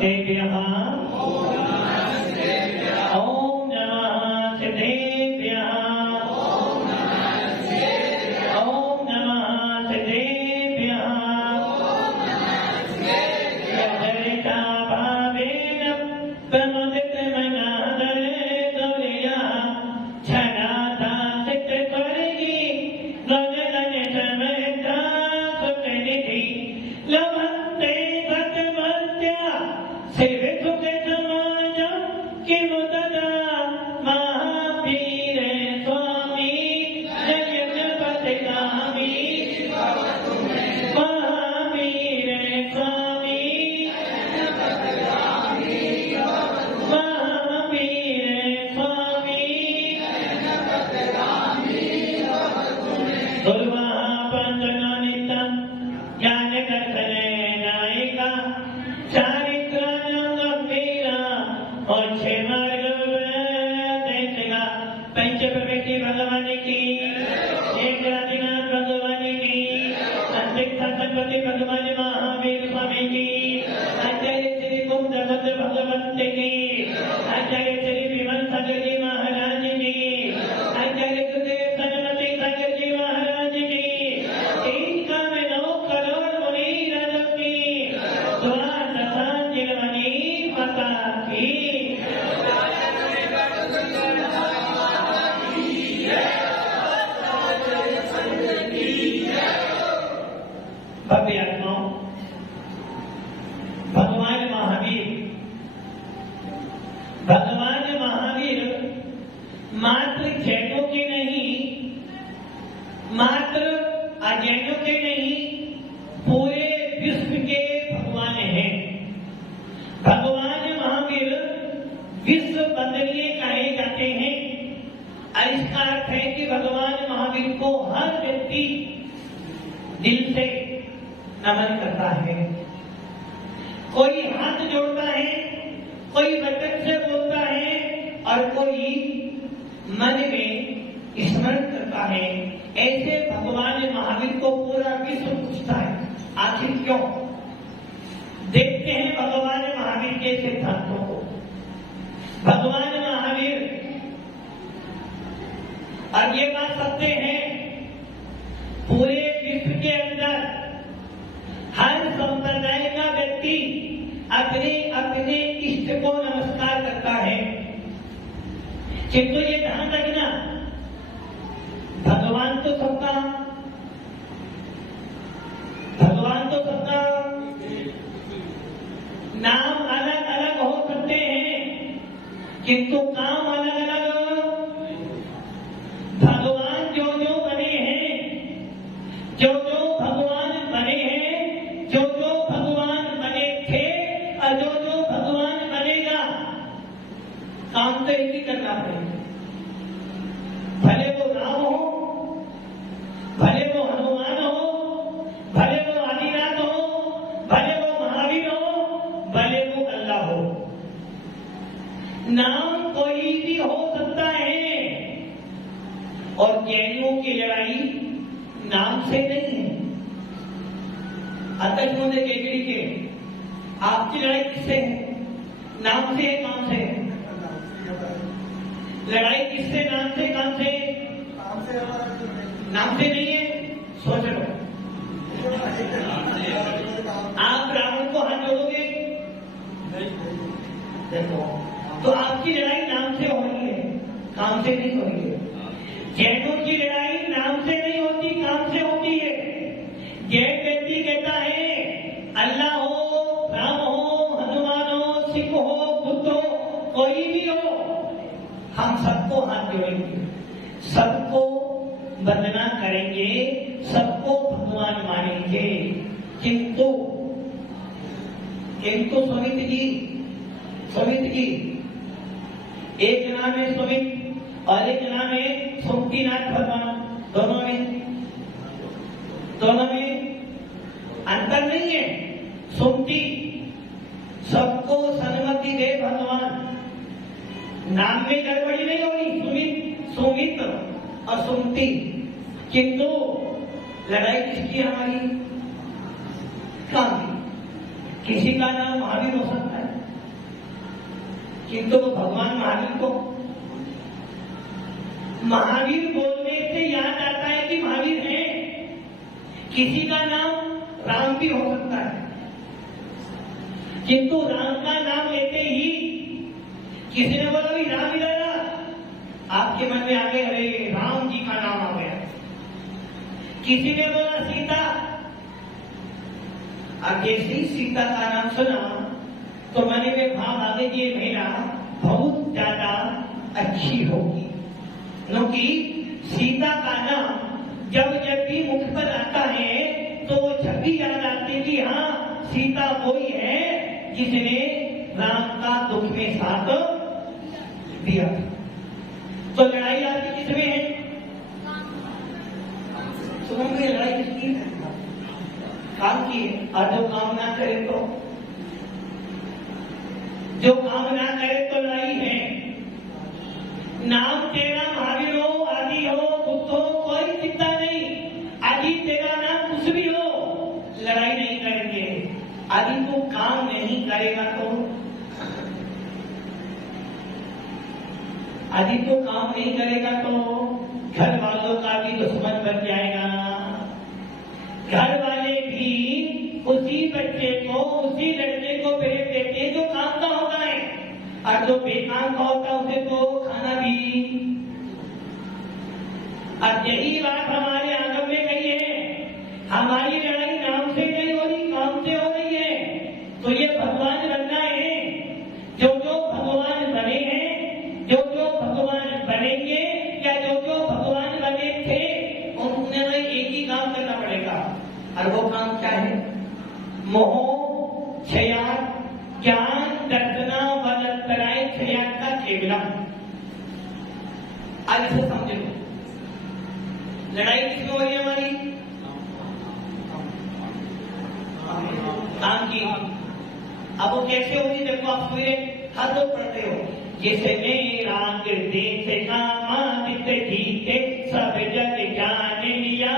सिद्धेभ्यः ओम नमः सिद्धेभ्यः ओम नमः सिद्धेभ्यः यदरिता भावेन प्रमुदितमनादरे गौरिया छनाथा सिद्ध करेगी गगन समयता सुखनिधि लभन्ते सतमर्त्या सेवे सुख समाजं किमुतदा महावीर स्वामी जगन्पतिगामी महावीर स्वामी महावीर स्वामी गुरुमहापंचनानितं ज्ञानकर्तने नायिका चारित्राणां गंभीरा मोक्षे मार्ग देशिका पंचप्रकृति भगवान की एक राधिनाथ भगवान की अंतिका संपत्ति भगवान महावीर स्वामी की आचार्य श्री कुंदभद्र भगवंत की आचार्य श्री विमल सागर जी महाराज की आचार्य गुरुदेव सनमती सागर जी महाराज की 3 करोड़ मुनि राजों की द्वादशांजलि माता की भव्य आत्माओं, भगवान महावीर मात्र जैनों के नहीं, मात्र अजैनों के नहीं, पूरे विश्व के भगवान हैं। भगवान महावीर विश्व बदलिए कहे जाते हैं। इसका अर्थ है कि भगवान महावीर को हर व्यक्ति दिल से नमन करता है। कोई हाथ जोड़ता है, कोई वचन से बोलता है और कोई मन में स्मरण करता है। ऐसे भगवान महावीर को पूरा विश्व पूछता है, आखिर क्यों? देखते हैं भगवान महावीर के सिद्धांतों को। भगवान महावीर, और ये बात सत्य है, पूरे विश्व के अंदर हर संप्रदाय का व्यक्ति अपने अपने इष्ट को नमस्कार करता है। किंतु ये ध्यान रखना, भगवान तो सबका नाम अलग अलग हो सकते हैं, किंतु काम अलग अलग। भगवान जो जो बने हैं, जो जो भगवान बने हैं, जो जो भगवान बने थे और जो जो भगवान बनेगा, काम तो एक ही करना पड़ेगा। भले वो राम हो, भले वो हनुमान हो, भले वो आदिनाथ हो, भले वो महावीर हो, भले वो अल्लाह हो। नाम कोई भी हो सकता है। और जैनियों की लड़ाई नाम से नहीं है। अध्यक्ष महोदय केकड़ी के आपकी लड़ाई किससे है? नाम से है, काम से है? लड़ाई किससे? नाम से, काम से? नाम से नहीं है। सोच लो, आप रावण को हाथ जोड़ोगे? देखो, तो आपकी लड़ाई नाम से हो रही है, काम से नहीं हो रही है। जैनों की लड़ाई नाम से नहीं होती, काम से होती है। जैन व्यक्ति कहता है अल्लाह हो, राम हो, हनुमान हो, सिख हो, बुद्ध हो, कोई भी हो, हम सबको हाथ जोड़ेंगे, सबको वंदना करेंगे, सबको भगवान मानेंगे। किंतु सुमित जी, एक नाम है सुमित और एक नाम है सुमतिनाथ भगवान। दोनों में अंतर नहीं है। सुमति सबको सन्मति दे भगवान, नाम में गड़बड़ी नहीं होगी। सुमित और सुमति, किंतु लड़ाई किसकी हमारी? काम। किसी का नाम महावीर हो सकता है, किंतु वो भगवान महावीर को, महावीर बोलने से याद आता है कि महावीर है। किसी का नाम राम भी हो सकता है, किंतु राम का नाम लेते ही किसी ने बोला भाई राम इधर, आपके मन में आ गए अरे राम जी का नाम आ गया। किसी ने बोला सीता, अब जैसे ही सीता का नाम सुना तो मन में भाव आ गए ये महिला बहुत ज्यादा अच्छी होगी, क्योंकि सीता का नाम जब जब भी मुख पर आता है तो वो जब भी याद आती है कि हाँ सीता कोई है जिसने राम का दुख में साथ दिया। तो लड़ाई आपकी किसमें है? सुनो में लड़ाई किसकी है? काम की है। और जो काम ना करे तो, जो काम ना करे तो लड़ाई है। नाम तेरा महावीर हो, आदि हो, बुद्ध हो, कोई चिंता नहीं। आदि तेरा नाम कुछ भी हो, लड़ाई नहीं करेंगे। आदि तू काम नहीं करेगा तो, आदि तो काम नहीं करेगा तो घर वालों का भी दुश्मन बन जाएगा। घर वाले भी उसी बच्चे को, उसी लड़के को भेज देते जो काम का होता है, और जो बेकाम का होता है उसे तो खाना भी। और यही बात हमारे आगम में कही है, हमारी लड़ाई नाम से नहीं हो रही, काम से हो रही है। तो ये भगवान बनना है। जो जो भगवान बने हैं, जो जो भगवान बनेंगे, या जो जो भगवान बने थे, उन्हें एक ही काम करना पड़ेगा। और वो काम क्या है? मोह क्षया ज्ञान दर्शना वनंतराय क्षया का केवलम। आज इसे समझ लो, लड़ाई किसमें हो रही है हमारी? काम की। अब वो कैसे होगी? देखो आप मेरे हाथ तो पढ़ते हो, जिसने राग देश का मादित जीते सब जग जान लिया,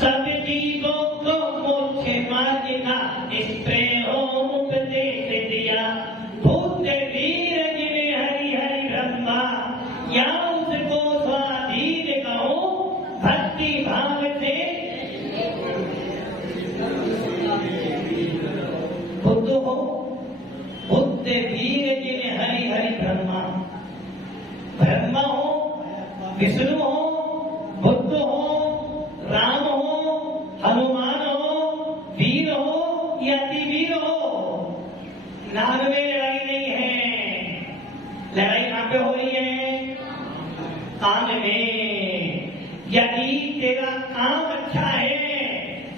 सब जीवों को मोक्ष मार्ग का निष्प्रय हो उपदेश दिया। भूत वीर जिन्हें हरि हरि ब्रह्मा, या उसको स्वाधीन कहो भक्ति भाव से। बुद्ध हो, बुद्ध वीर जिन्हें हरि हरि ब्रह्मा, ब्रह्मा हो, विष्णु हो, बुद्ध हो, राम हो, हनुमान हो, वीर हो या अतिवीर हो, नाम में लड़ाई नहीं है। लड़ाई कहां पे हो रही है? काम में। यदि तेरा काम अच्छा है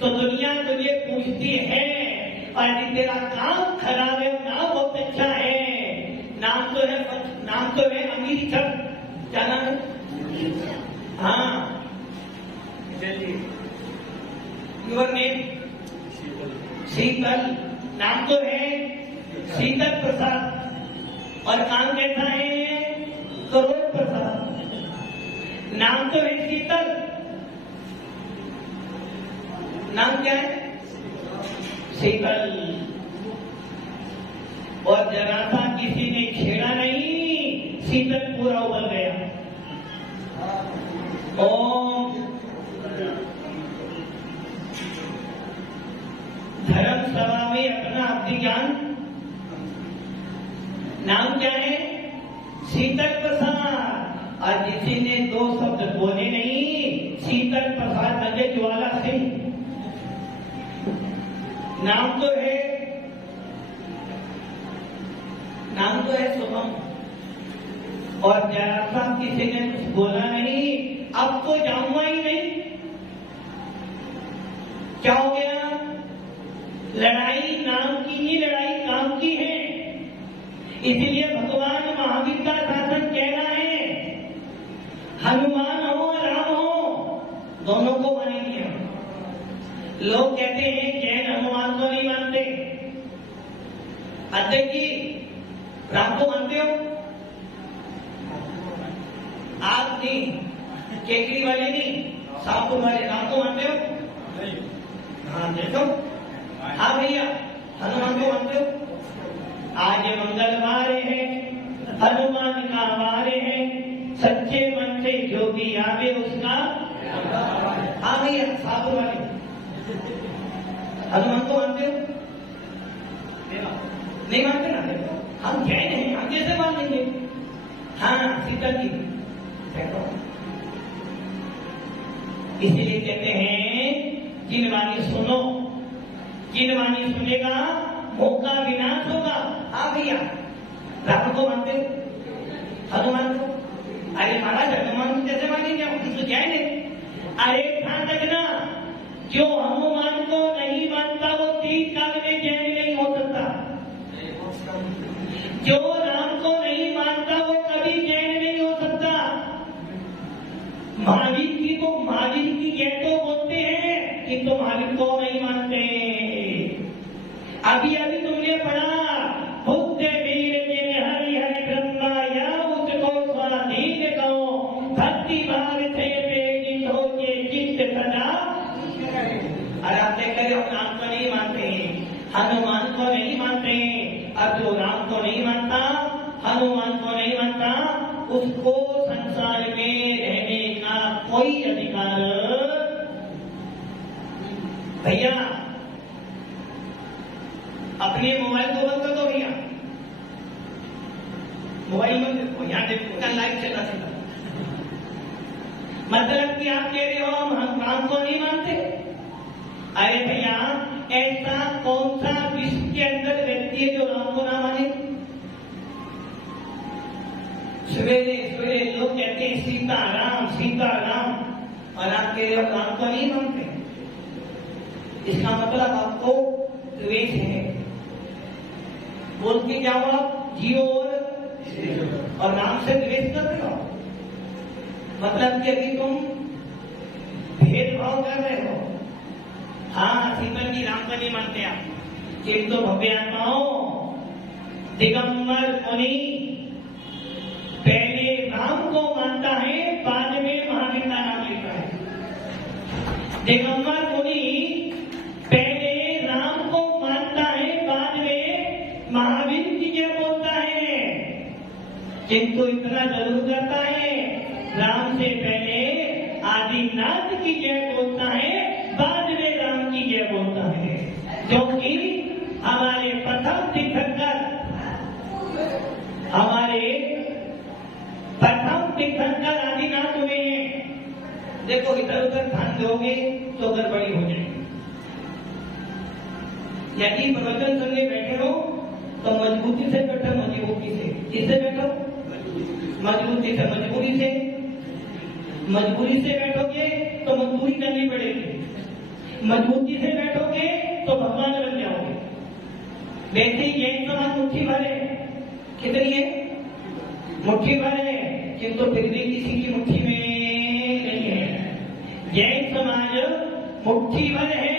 तो दुनिया तुझे पूछती है, और यदि तेरा काम खराब है, नाम बहुत अच्छा है, नाम तो है अमीर छठ, क्या नाम है? हाँ, योर नेम शीतल, नाम तो है शीतल प्रसाद, और काम कैसा है? करोड़ प्रसाद। नाम तो है शीतल, नाम क्या है? शीतल। और जरा सा किसी ने छेड़ा नहीं, शीतल पूरा उबल गया। ओम धर्म सभा में अपना अभिज्ञान, नाम क्या है? शीतल प्रसाद। और किसी ने दो शब्द बोले नहीं, शीतल प्रसाद लगे ज्वाला सिंह, नाम तो है, नाम तो है शुभम। और जरा सा किसी ने कुछ बोला नहीं, अब तो जाऊंगा ही नहीं। क्या हो गया? लड़ाई नाम की ही लड़ाई काम की है। इसलिए भगवान महावीर का शासन कहना है, हनुमान हो राम हो, दोनों को मानेंगे। लोग कहते हैं जैन हनुमान को नहीं मानते। अध्यक्ष जी, राम को मानते हो? आप नहीं, केकड़ी वाले नहीं, शाहपुर वाले, राम को मानते हो? हाँ देखो, हाँ भैया, हनुमान को मानते हो? आज मंगलवार है, हनुमान का वारे है, सच्चे मन से जो भी आवे उसका। हाँ भैया साधु वाले हनुमान को मानते हो? नहीं मानते ना? हम जैन हैं, हम कैसे मान लेंगे? हाँ सीता जी देखो, इसलिए कहते हैं जिन वाणी सुनो, जिन वाणी सुनेगा मोह का विनाश होगा। हाँ भैया राम को मानते हो? हनुमान को? अरे महाराज हनुमान कैसे मानेंगे हम, तो जैन है। अरे ध्यान रखना, जो हनुमान को नहीं मानता वो 3 काल में जैन नहीं हो सकता। जो राम को नहीं मानता वो कभी जैन नहीं हो सकता। महावीर की तो महावीर की जय तो बोलते हैं किंतु तो महावीर को नहीं मानते। अभी अभी तुमने पढ़ा, बुद्ध वीर जिन हरि हरि ब्रह्मा या उसको स्वाधीन कहो, भक्ति भाव से प्रेरित हो के चित्त सदा। और आप देख रहे हो राम को नहीं मानते हैं, हनुमान को नहीं मानते हैं। अब जो राम को नहीं मानता, हनुमान को नहीं मानता, उसको संसार में रहने का कोई अधिकार। भैया अपने मोबाइल को बंद कर दो भैया, मोबाइल बंद देखो, यहाँ देखो लाइव चला चला। मतलब कि आप कह रहे हो हम राम को नहीं मानते। अरे भैया ऐसा कौन सा विश्व के अंदर व्यक्ति है जो राम को ना माने? सवेरे सवेरे लोग कहते हैं सीताराम सीताराम, और आप कह रहे हो राम को नहीं मानते। इसका मतलब आपको द्वेष है। बोलते क्या हो आप? जियो और राम से द्वेष कर रहे हो। मतलब कि अभी तुम भेदभाव कर रहे हो। हाँ सीता जी राम को नहीं मानते आप, किंतु भव्य आत्माओं दिगंबर मुनि पहले राम को मानता है, बाद में महावीर का नाम लेता है। दिगंबर मुनि पहले राम को मानता है, बाद में महावीर की जय बोलता है। किंतु इतना जरूर करता है, राम से पहले आदिनाथ की जय बोलता है, बाद में राम की जय बोलता है। क्योंकि हमारे प्रथम तीर्थंकर, हमारे प्रथम तीर्थंकर आदिनाथ हुए हैं। देखो इधर उधर ध्यान दोगे तो गड़बड़ी हो जाएगी। यदि प्रवचन सुनने बैठे हो तो मजबूती से बैठो, मजबूती से। किससे बैठो? मजबूती से, मजबूरी से। मजबूरी से बैठोगे तो मजदूरी करनी पड़ेगी, मजबूती से बैठोगे तो भगवान बन जाओगे। वैसे ही जैन समाज मुट्ठी भर है, कितनी है? मुट्ठी भर है, किंतु फिर भी किसी की मुट्ठी में नहीं है। जैन समाज मुट्ठी भर है,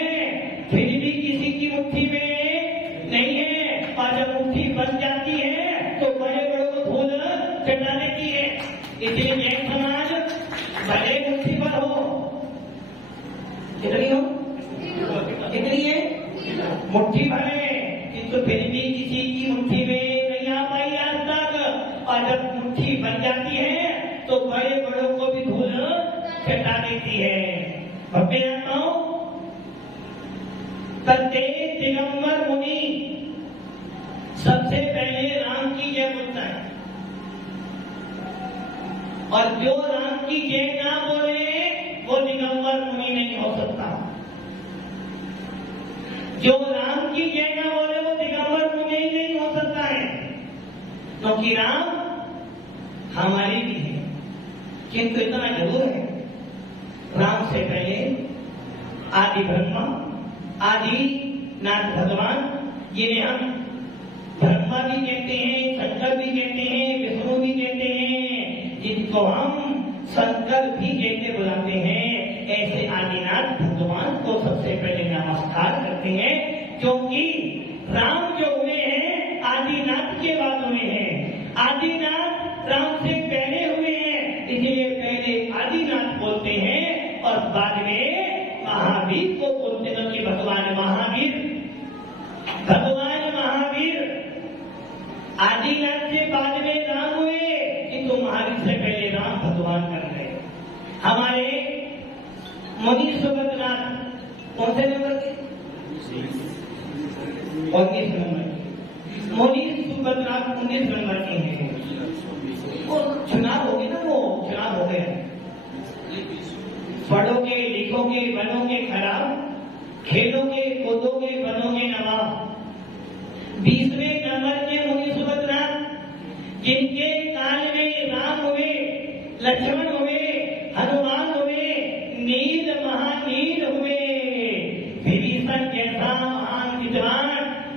फिर भी किसी की मुट्ठी में नहीं है। और जब मुट्ठी बन जाती है तो बड़े बड़ों को धूल चटा देती है। इसलिए जैन समाज भले मुट्ठी भर हो, कितनी हो? कितनी है? मुट्ठी भर है, किंतु फिर भी किसी की मुट्ठी में नहीं आ पाई आज तक। और जब मुट्ठी बन जाती है तो बड़े बड़ों को भी धूल चटा देती है। भव्य आत्माओं, तत्ते दिगंबर मुनि सबसे पहले राम की जय बोलता है, और जो राम की जय ना बोले वो दिगंबर मुनि नहीं हो सकता। जो राम की जय ना बोले वो दिगंबर मुनि नहीं हो सकता है। क्योंकि राम हमारे भी है, किंतु इतना जरूर है, राम से पहले आदि ब्रह्मा, आदि नाथ भगवान, जिन्हें हम ब्रह्मा भी कहते हैं, शंकर भी कहते हैं, विष्णु भी कहते हैं, जिनको हम शंकर भी कहते बुलाते हैं, ऐसे आदिनाथ भगवान को सबसे पहले नमस्कार करते हैं। क्योंकि राम जो हुए हैं आदिनाथ के बाद हुए हैं, आदिनाथ राम से पहले हुए हैं, इसलिए पहले आदिनाथ बोलते हैं और बाद में महावीर को बोलते हैं। कि भगवान महावीर, भगवान महावीर आदिनाथ से बाद में राम मुनि सुभद्रा कौन से नंबर के? 19 नंबर के। मुनि सुभद्रा 19 नंबर के हैं। वो चुनाव हो गए ना, वो चुनाव हो गया, पढ़ोगे लिखोगे बनोगे खराब, खेलोगे कूदोगे बनोगे नवाब। 20वें नंबर के मुनि सुभद्रा, जिनके काल में राम हुए, लक्ष्मण हुए, हनुमान हुए, नील महानील हुए, विभीषण जैसा महान विद्वान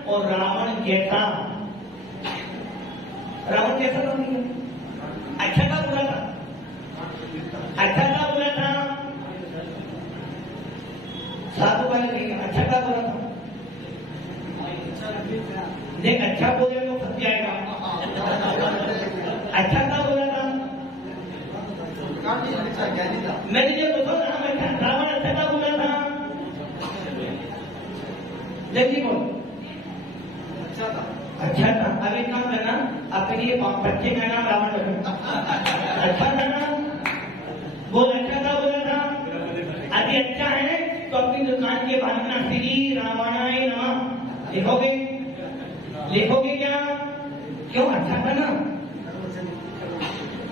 और रावण जैसा था। अच्छा था बुरा था? अच्छा था बुरा था? साधु वाले नहीं, अच्छा था बुरा था? देख अच्छा बोले तो फंस जाएगा। अच्छा था बुरा था? मैंने जो बोला रावण अच्छा था बुरा था? जल्दी बोल। अच्छा था। अब एक काम करना, अपने बच्चे का नाम रावण रखो। अच्छा था ना? बोल अच्छा था बुरा था? अभी अच्छा है तो अपनी दुकान के बाहर ना श्री रावणाय नमः लिखोगे? लिखोगे क्या? क्यों? अच्छा था ना?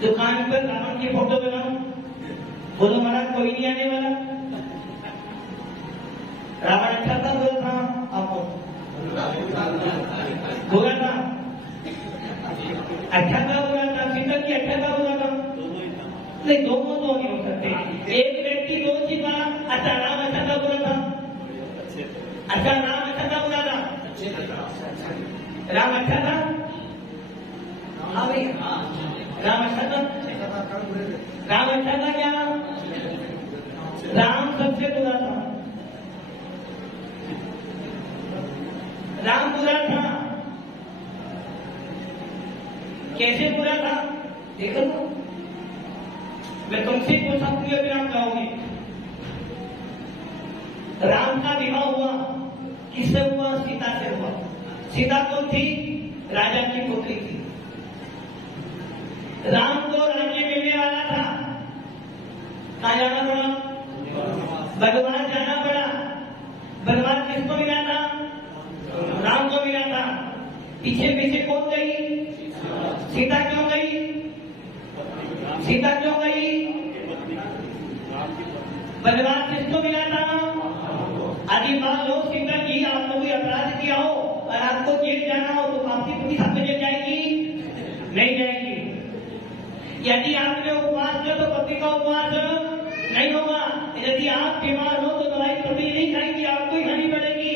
दुकान पर रावण की फोटो बनाओ, बोलो महाराज कोई नहीं आने वाला। रावण अच्छा था बुरा था? आपको बुरा था? अच्छा था बुरा था? सीता की अच्छा था बुरा था? नहीं, दोनों तो नहीं हो सकते। एक व्यक्ति दो चीज़ा, अच्छा राम अच्छा था बुरा था? अच्छा राम अच्छा था बुरा था? राम अच्छा था? हाँ भाई, राम अच्छा था? राम अच्छा था क्या? राम सबसे बुरा था। राम बुरा था? कैसे बुरा था? देखो ना, मैं तुमसे पूछा हूँ, फिर आप कहोगे। राम का विवाह हुआ किससे हुआ? सीता से हुआ। सीता कौन थी? राजा की पुत्री थी। राम को राज्य मिलने वाला था, कहाँ जाना पड़ा? वनवास जाना पड़ा। वनवास किसको मिला था? राम को मिला था। पीछे पीछे कौन गई? सीता क्यों गई? सीता क्यों गई? वनवास किसको मिला था? आदि मान लो सीता जी आपने कोई अपराध किया हो और आपको जेल जाना हो तो आपकी पुत्री साथ में जेल जाएगी? नहीं जाएगी। यदि आपने उपवास किया तो पति का उपवास नहीं होगा। यदि आप बीमार हो तो दवाई पति नहीं खाएगी, आपको ही खानी पड़ेगी।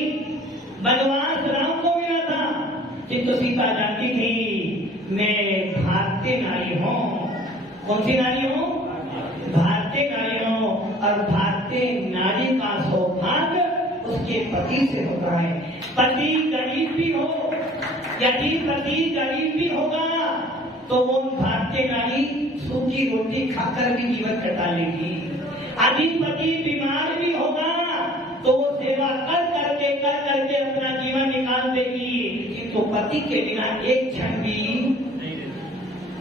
वनवास राम को मिला था, किंतु सीता जानती थी मैं भारतीय नारी हूँ। कौन सी नारी हूँ? भारतीय नारी हूँ। और भारतीय नारी का सौभाग्य उसके पति से होता है। पति गरीब भी हो, यदि पति गरीब भी होगा तो वो भारतीय नारी सूखी रोटी खाकर भी जीवन कटा लेगी। यदि पति बीमार भी होगा तो वो सेवा कर करके अपना जीवन निकाल देगी। किंतु पति के बिना एक क्षण भी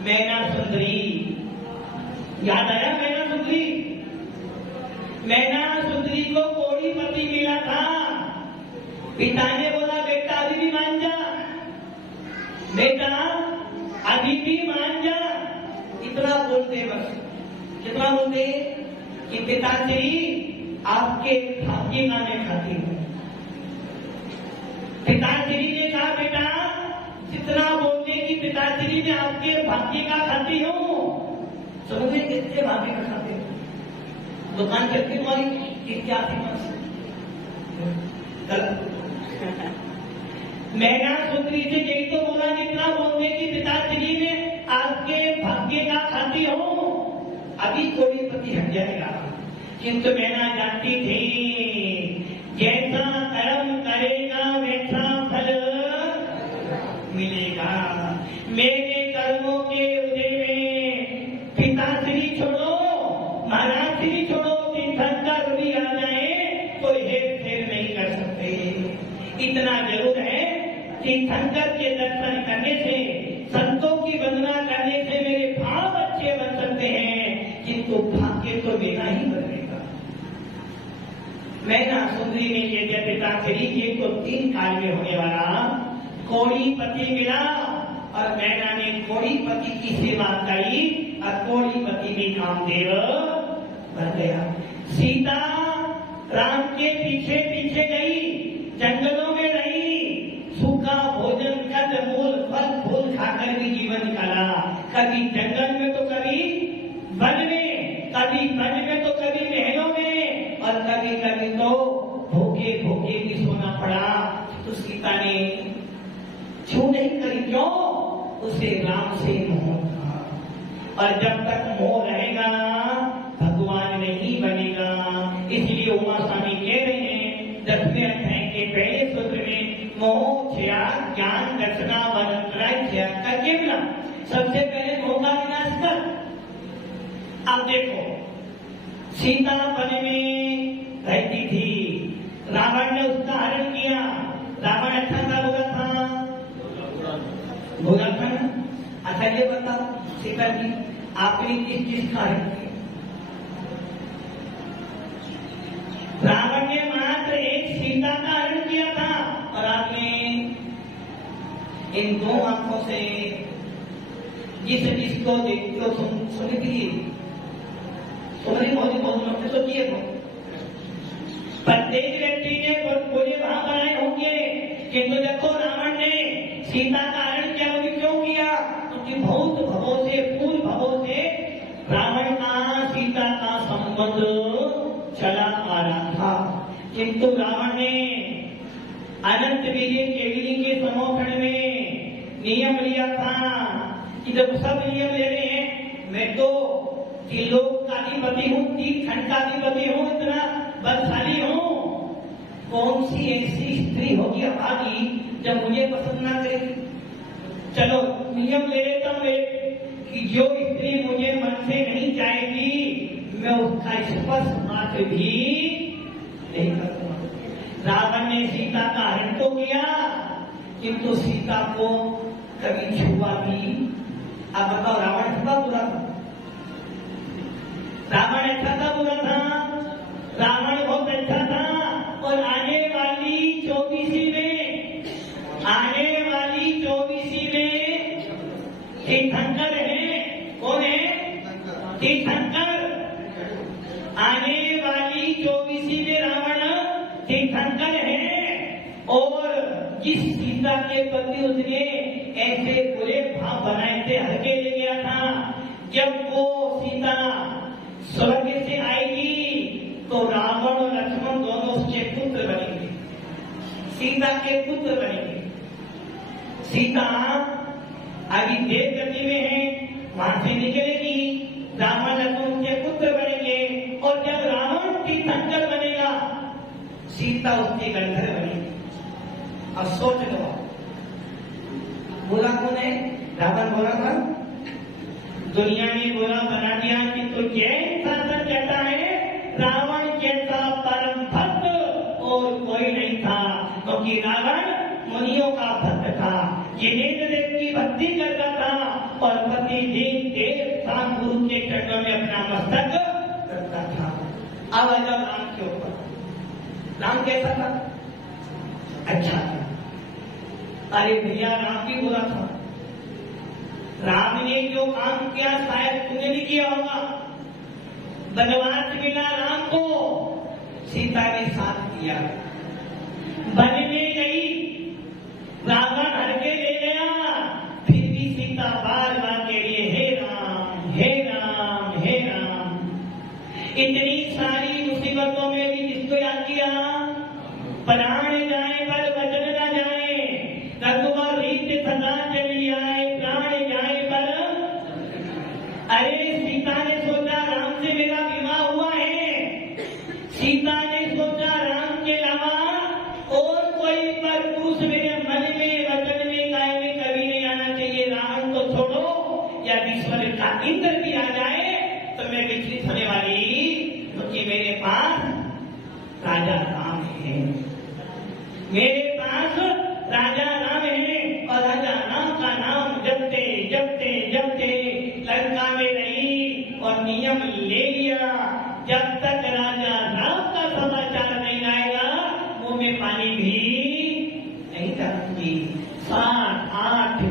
मैना सुंदरी, याद आया मैना सुंदरी? मैना सुंदरी को कोड़ी पति मिला था। पिता ने बोला बेटा अभी भी मान जा, बेटा अभी भी मान जा। इतना बोलते बस, कितना बोलते कि पिताश्री आपके भाग्य का मैं खाती हूँ। पिताश्री ने कहा बेटा जितना बोलते कि पिताश्री ने आपके भाग्य का खाती हूँ, समझे किसके भाग्य का खाते हो? दुकान चलती तुम्हारी किसके आती पास? मैना सुंदरी से यही तो बोला जितना बोलते कि पिताश्री ने आपके भाग्य का खाती हूँ, अभी कोई पति हट जाएगा। किंतु मैना जानती थी जैसा कर्म करेगा वैसा फल मिलेगा। मेरे कर्मों के उदय में पिताश्री छोड़ो, महाराजश्री छोड़ो, तीर्थंकर भी आ जाए तो हेर फेर नहीं कर सकते। इतना जरूर है तीर्थंकर के दर्शन करने से, संतों की वंदना करने से मेरे भाव अच्छे बन सकते हैं, किंतु भाग्य तो देना ही बनेगा। सुंदरी ने कह दिया पिताश्री ये तो 3 काल में होने वाला कोड़ीपति मिला और मैंने कोड़ीपति की सेवा करी और कोड़ीपति भी कामदेव बन गया। सीता राम के पीछे पीछे गई, जंगलों में रही, सूखा भोजन कंद मूल फल फूल खाकर भी जीवन निकाला। कभी जंगल में तो कभी वन में, कभी वन में तो कभी महलों में, और कभी कभी तो भूखे भूखे भी सोना पड़ा। तो सीता ने छू नहीं करी, क्यों? उसे राम से मोह था, और जब तक मोह रहेगा भगवान नहीं बनेगा। इसलिए उमा स्वामी कह रहे हैं 10वें अध्याय के पहले सूत्र में मोह छया ज्ञान दर्शना वनंतराय छया का केवल सबसे पहले मोह का विनाश कर। अब देखो सीता वन में रहती थी, रावण ने उसका हरण किया। रावण अच्छा था बुरा था? बुरा था ना। अच्छा ये बताओ सीता जी आपने किस चीज का हरण किया? रावण ने मात्र एक सीता का हरण किया था, और आपने इन 2 आंखों से जिसको देखते हो सुनी थी, बहुत सोचिए तो प्रत्येक व्यक्ति ने पूरे भाव बनाए होंगे, किंतु देखो रावण ने सीता का हरण किया। वो क्यों किया? क्योंकि बहुत भवों से, पूर्व भवों से रावण का सीता का संबंध चला आ रहा था, किंतु रावण ने अनंत वीर्य केवली के समोखण में नियम लिया था कि जब सब नियम ले रहे हैं, मैं तो त्रिलोक का अधिपति हूँ, 3 खंड का अधिपति हूँ, इतना बलशाली हूँ, कौन सी ऐसी स्त्री होगी हमारी जब मुझे पसंद ना करेगी? चलो नियम ले लेता हूँ कि जो स्त्री मुझे मन से नहीं चाहेगी मैं उसका स्पर्श मात्र भी नहीं करूंगा। रावण ने सीता का हरण तो किया, किंतु सीता को कभी छुआ भी। अब बताओ रावण अच्छा बुरा था? रावण अच्छा था बुरा था? रावण बहुत अच्छा था। और आने वाली 24वीं में तीर्थंकर है। कौन है? तीर्थंकर। आने वाली 24वीं में रावण तीर्थंकर है। और जिस सीता के प्रति उसने ऐसे बुरे भाव बनाए थे, हल्के ले गया था, जब वो सीता स्वर्ग से आएगी तो रावण और लक्ष्मण दोनों उसके पुत्र बनेंगे, सीता के पुत्र बनेंगे। सीता अभी देव गति में है, वहां से निकलेगी, रावण लक्ष्मण के पुत्र बनेंगे, और जब रावण तीर्थंकर बनेगा सीता उसकी गंधर्व बनेगी। अब सोच लो बुरा कौन है? रावण बुरा था? दुनिया ने बुरा बना दिया, किंतु जैन शासन कहता है रावण जैसा परम भक्त और कोई नहीं था, क्योंकि रावण मुनियों का भक्त था, जिनेन्द्र देव की भक्ति करता था और प्रतिदिन देव शाम गुरु के चरणों में अपना मस्तक रखता था। अब अगर राम के ऊपर, राम कैसा था? अच्छा था। अरे भैया राम भी बुरा था। राम ने जो काम किया शायद तूने भी किया होगा। वनवास मिला राम को, सीता ने साथ दिया। वन में गई, रावण हर के ले गया, फिर भी सीता बार बार के लिए हे राम हे राम हे राम। इतनी सारी मुसीबतों में भी जिसको याद किया, प्राण जाए पर वचन न जाए, रघुवर रीत सदा चली आए, प्राण जाए पर। अरे सीता ने सोचा राम से मेरा विवाह हुआ है, सीता ने सोचा राम के अलावा और कोई पर पुरुष मेरे मन में, वचन में, काय में कभी नहीं आना चाहिए। रावण को छोड़ो, या विश्व का इंद्र भी आ जाए तो मैं विचलित होने वाली, क्योंकि मेरे पास राजा राम है, मेरे पास राजा राम है। और राजा राम का नाम जपते जपते जपते लंका में रही और नियम ले लिया, जब तक राजा राम का समाचार नहीं आएगा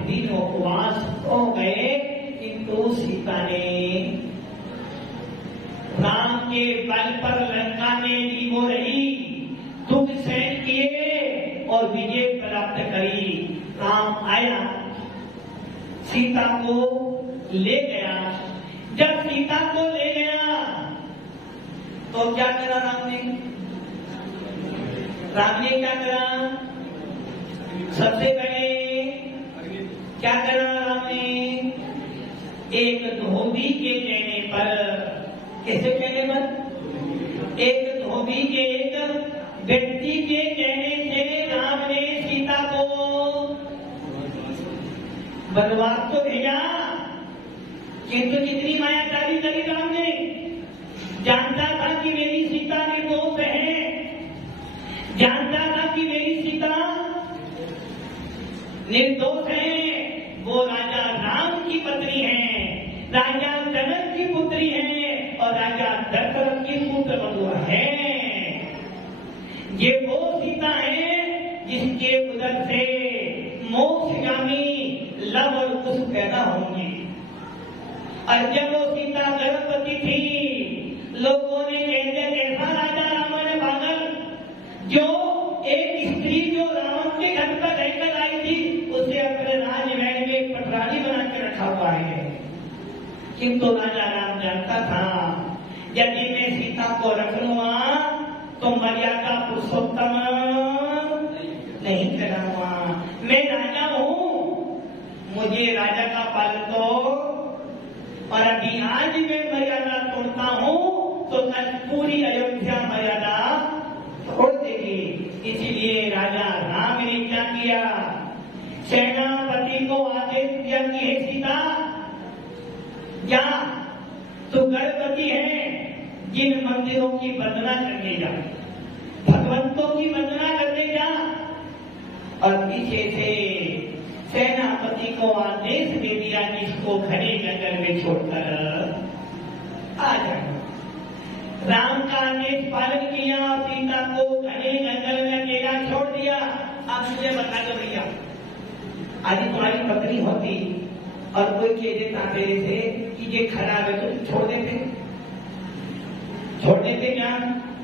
दिन उपवास हो गए, किंतु सीता ने राम के बल पर लंका में भी वो रही, दुख सहन किए और विजय प्राप्त करी। राम आया, सीता को ले गया। जब सीता को ले गया तो क्या करा राम ने? राम ने क्या करा? सबसे पहले क्या करा राम ने? एक धोबी के कहने पर, कैसे कहने पर? एक धोबी के, एक व्यक्ति के कहने से राम ने सीता को वनवास तो भेजा, किंतु कितनी मायाचारी करी राम ने। जानता था कि मेरी सीता निर्दोष है, जानता था कि मेरी सीता निर्दोष है। वो राजा राम की पत्नी है, राजा जनक की पुत्री है और राजा दशरथ की पुत्र बधुआ है। ये वो सीता है जिसके उदर से मोक्षगामी लव और कुश पैदा होंगे। और जब वो सीता गर्भवती थी, लोगों ने कहते कैसा राजा रावण पागल, जो एक स्त्री जो रावण के घर पर रहकर आई थी उसे अपने राजमहल में पटरानी बना के रखा हुआ है। किंतु राजा राम जानता था यदि मैं सीता को रख लूंगा तो मर्यादा पुरुषोत्तम नहीं कराऊंगा। मैं राजा हूं, मुझे राजा का पालन दो, और अभी आज मैं मर्यादा तोड़ता हूं तो कल पूरी अयोध्या मर्यादा तोड़ देगी। इसीलिए राजा राम ने क्या किया? सेनापति को आदेश दिया कि हे सीता, क्या तू गर्भवती है, जिन मंदिरों की वंदना करने जा, भगवंतों की वंदना करने जा। और पीछे से सेनापति को आदेश दे दिया कि इसको घने जंगल में छोड़कर आ जाए। राम का आदेश पालन किया, सीता को घने जंगल में अकेला छोड़ दिया। अब मुझे बता दो भैया, आज तुम्हारी पत्नी होती और कोई कह देता मेरे से कि ये खराब है तो छोड़ देते क्या?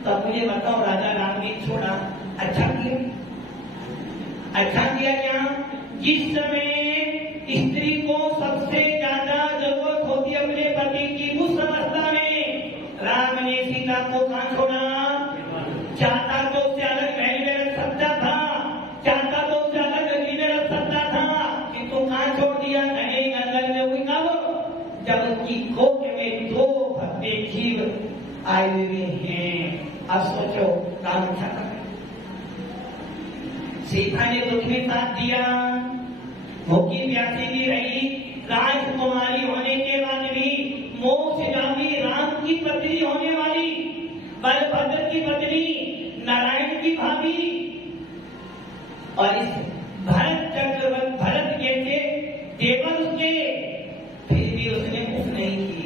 तब मुझे बताओ, राजा राम ने छोड़ा, अच्छा किया? अच्छा किया क्या? जिस समय स्त्री को सबसे ज्यादा जरूरत होती अपने पति की, उस अवस्था में राम ने सीता को कहां छोड़ा? चाहता तो उससे अलग महल में रख सकता था, चाहता तो उससे अलग गली में रख सकता था, किंतु कहां छोड़ दिया? घने जंगल में। हुई कब? जब उसकी कोख में दो भक्ते जीव आए हुए हैं। अब सोचो काम अच्छा था। सीता ने दुख में साथ दिया, भूखी प्यासी भी रही, राजकुमारी होने के बाद भी मोक्षगामी राम की पत्नी होने वाली, बलभद्र की पत्नी, नारायण की भाभी, और इस भरत चक्रवर्ती भरत जैसे देवर उसके, फिर भी उसने मुख नहीं की।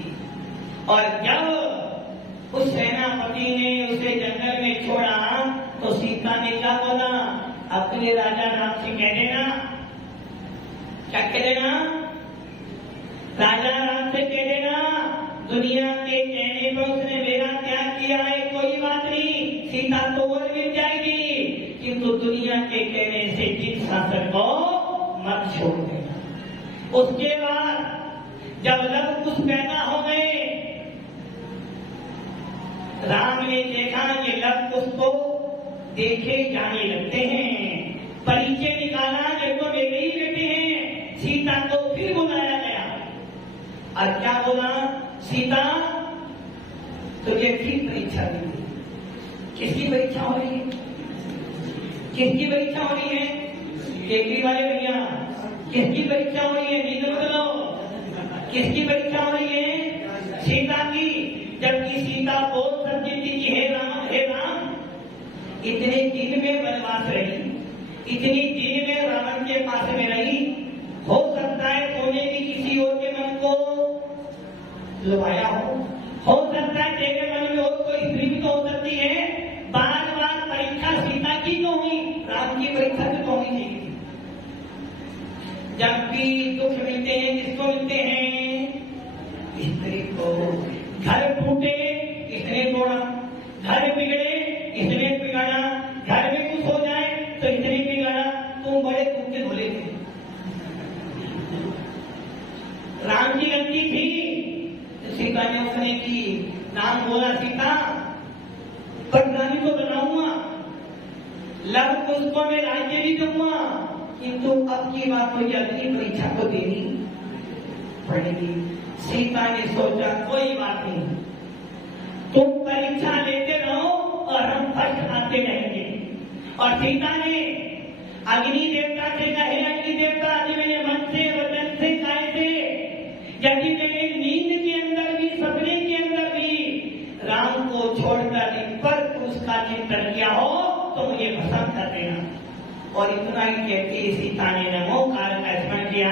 और जब उस सेनापति ने उसे जंगल में छोड़ा तो सीता ने क्या बोला? अपने राजा राम से कह देना, क्या कह देना? राजा राम से कह देना, दुनिया के कहने पर उसने मेरा त्याग किया है, कोई बात नहीं, सीता तो और मिल जाएगी, किंतु दुनिया के कहने से जिस शासक को मत छोड़ देना। उसके बाद जब लव कुश पैदा हो गए, राम ने देखा ये लव कुश को देखे जाने लगते हैं, परिचय निकाला, ये तो मेरे ही बेटे हैं। सीता को फिर बुलाया गया और क्या बोला? सीता, तुझे फिर परीक्षा दी। किसकी परीक्षा हो रही है? किसकी परीक्षा हो रही है? केकरी वाले भैया, किसकी परीक्षा हो रही है? नींद बदलो। किसकी परीक्षा हो रही है? सीता की। जबकि सीता बोल सकती थी कि हे राम, इतने दिन में वनवास रही, इतनी दिन में रावण के पास में रही, हो सकता है तूने भी किसी और के मन को लुभाया हो सकता है तेरे मन में और कोई स्त्री भी तो हो सकती है। बार बार परीक्षा सीता की तो हुई, राम की परीक्षा भी तो होनी चाहिए। जब भी दुख मिलते हैं किसको मिलते हैं? स्त्री को। घर टूटे इसने तोड़ा, घर बिगड़े इसने बिगाड़ा, घर में कुछ हो जाए तो इसने बिगाड़ा। तुम बड़े कुत्ते बोले थे। राम की गलती थी, सीता ने उसने की, नाम बोला सीता, पटरानी को बनाऊंगा, लव पुष्पों में राज्य भी दूंगा, किंतु अब की बात मुझे अग्नि परीक्षा को देनी पड़ेगी। सीता ने सोचा कोई बात नहीं, तुम परीक्षा लेते रहो और हम फर्स्ट आते रहेंगे। और सीता ने अग्नि देवता से कहे, अग्नि देवता आज मेरे मन से वचन से काय से यदि मेरे नींद के अंदर भी सपने के अंदर भी राम को छोड़कर पर उसका चिंतन किया हो तो मुझे पसंद कर देना। और इतना ही कहते सीता ने नमो काल का स्मरण किया,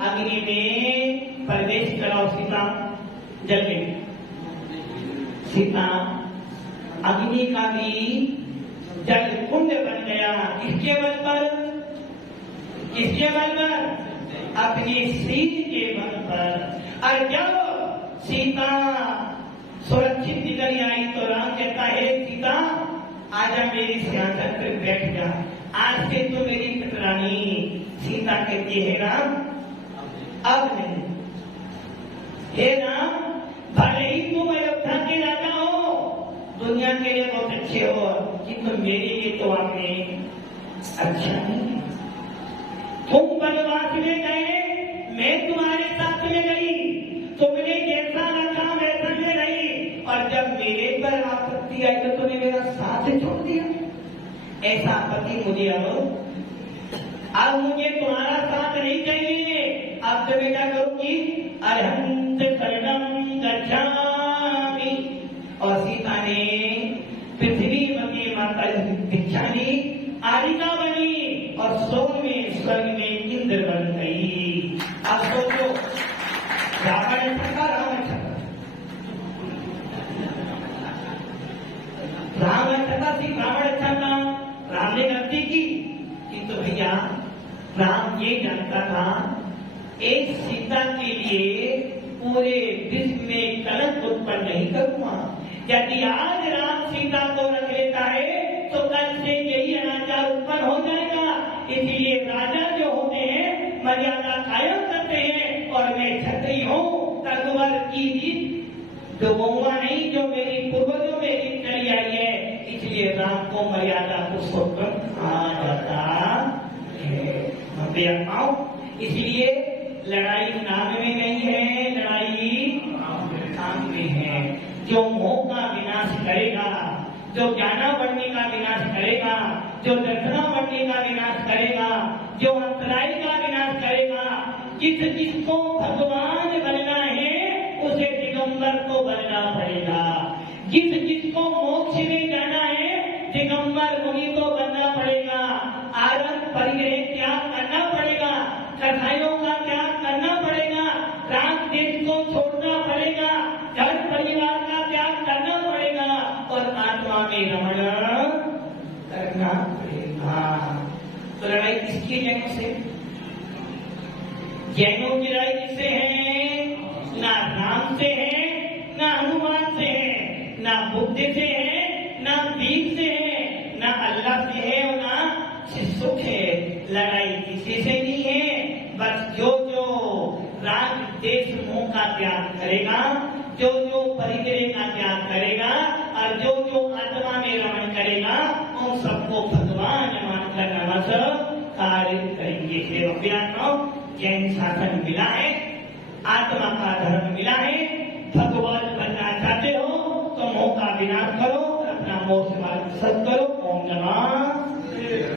अग्नि में प्रवेश कराओ। सीता जल गई। सीता अग्नि का भी जल कुंड बन गया। किसके बल पर? किसके बल पर? अपने सीत के बल पर। और जब सीता सुरक्षित निकल आई तो राम कहता है, सीता आजा मेरी सिंहासन पर बैठ जा, आज से तो मेरी पुत्रानी। सीता कहती है राम अब नहीं। हे राम, भले ही तुम अयोध्या के राजा हो, दुनिया के लिए बहुत अच्छे हो, किंतु मेरे लिए तो आपने अच्छा नहीं। तुम वनवास में गए, मैं तुम्हारे साथ में गई, तुमने जैसा रखा वैसा में रही, और जब मेरे पर आपत्ति आई तो तुमने मेरा साथ छोड़ दिया। ऐसा पति मुझे अब मुझे तुम्हारा साथ नहीं चाहिए। अब तो मैं क्या करूंगी? अरहंत शरणं गच्छामि। और सीता ने पृथ्वी मती माता दीक्षा ली, आरिका बनी और सोलहवें स्वर्ग में इंद्र बन गई। अब सोचो, रावण छका, रावण छका, रावण छका थी, रावण छका। राम ने गलती की, किंतु भैया राम ये जानता था एक सीता के लिए पूरे विश्व में कलंक उत्पन्न नहीं करूंगा। यदि आज राम सीता को रख लेता है तो कल से यही अनाचार उत्पन्न हो जाएगा। इसलिए राजा जो होते हैं मर्यादा कायम करते हैं, और मैं क्षत्रिय हूँ, रघुवर की रीत डुबूंगा नहीं जो मेरी पूर्वजों में रीत चली आई है। इसलिए राम को मर्यादा पुरुषोत्तम आ जाता है। इसलिए लड़ाई नाम में नहीं है, लड़ाई काम में है। जो मोह का विनाश करेगा, जो ज्ञाना बढ़ने का विनाश करेगा, जो दर्शना बढ़ने का विनाश करेगा, जो अंतराय का विनाश करेगा, जिसको भगवान बनना है उसे दिगंबर को बनना पड़ेगा। जिसको मोक्ष में जाना है दिगंबर मुनि को बनना पड़ेगा। आरंभ परिग्रह त्याग करना पड़ेगा, कसाईयों का त्याग करना पड़ेगा, राम देश को छोड़ना पड़ेगा, घर परिवार का त्याग करना पड़ेगा, और आत्मा में रमण करना पड़ेगा। तो लड़ाई किसकी? जैनों से। जैनों की लड़ाई किससे है? ना राम से है, ना हनुमान से है, ना बुद्ध से है, ना भीम से है, ना अल्लाह से है, और ना सुख है। लड़ाई किसी से नहीं है। बस जो राग देश मोह का त्याग करेगा, जो परिग्रह का त्याग करेगा, और जो आत्मा में रमण करेगा, उन सबको भगवान मानकर नमस्कार करेंगे। जैन शासन मिला है, आत्मा का धर्म मिला है, भगवान